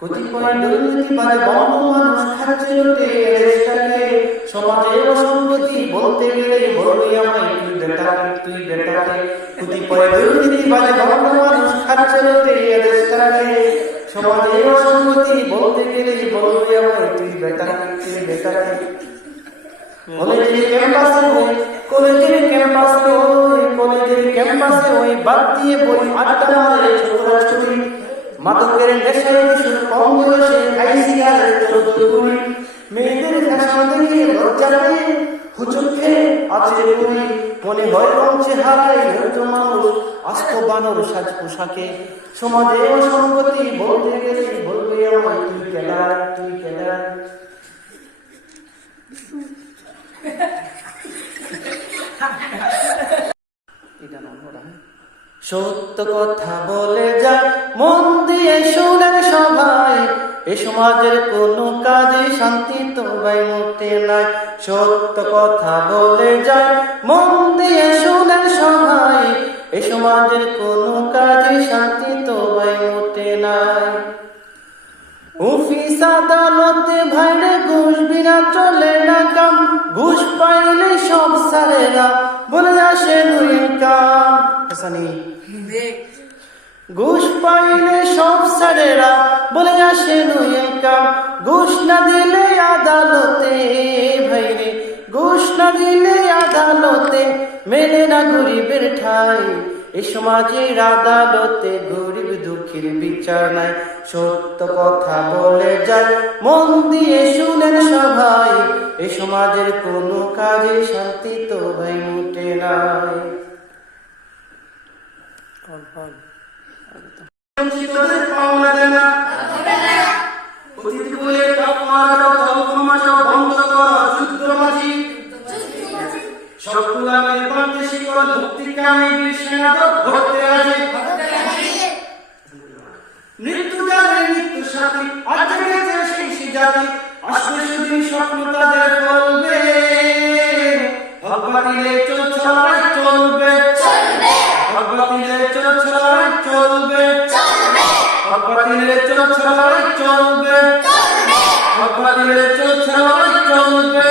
কতিপয় দুর্নীতিবাজ বন্ধ মানুষ খাচ্ছে লুটে দেশটাকে। সমাজে অসঙ্গতি বলতে গেলে বলবি আমায় তুই বেটাকে। কতিপয় দুর্নীতিবাজ বন্ধ মানুষ খাচ্ছে লুটে দেশটাকে। সমাজে অসঙ্গতি বলতে গেলে বলবি আমায় তুই বেটাকে। কলেজের ক্যাম্পাসে ওই বাদ দিয়ে বই আড্ডা মারে ছোটাছুটি। মাদকের নেশায় কিশোর কম বয়সে খাই সিগারেট চোদ্দগুড়ি। মেয়েদের ফ্যাশন দেখে লজ্জা পেয়ে হুচুক খেয়ে আছে বুড়ি। মনে হয় রং চেহারায় হয়তো মানুষ আস্ত বানর সাজ পোশাকে। সমাজে অসঙ্গতি বলতে গেলে বলবে আমায় তুই কেডা। সত্য কথা বলে যায় মন দিয়ে শুনেন সবাই। এ সমাজের কোনো কাজে শান্তি তো ভাই মোটে নাই। সত্য কথা বলে যায় মন দিয়ে শুনেন সবাই। এ সমাজের কোনো কাজে শান্তি তো ভাই মোটে নাই। অফিস আদালতে ভাইরে ঘুষ বিনা চলে না কাম। ঘুষ পাইলে সব সারেরা বলে আসে ইনকাম। ঘুষ পাইলে সব সারেরা বলে আসে ইনকাম। ঘুষ না দিলে আদালতে ভাইরে, ঘুষ না দিলে আদালতে মেলে না গরিবের ঠাই। এ সমাজের আদালতে গরিব দুঃখীর বিচার নাই। সত্য কথা বলে যায় মন দিয়ে শুনেন সবাই। এ সমাজের কোনো কাজে শান্তি তো ভাই মোটে নাই। মৃত্যু জানে মৃত্যু সাথী আজ গেছে সেই জাতি। আসবে সেদিন স্বপ্ন তাদের বলবে। ভগবাতিলে চলছলায় চলবে, ভগবাতিলে চলছলায় চলবে, ভগবাতিলে চলছলায় চলবে, ভগবাতিলে চলছলায় চলবে।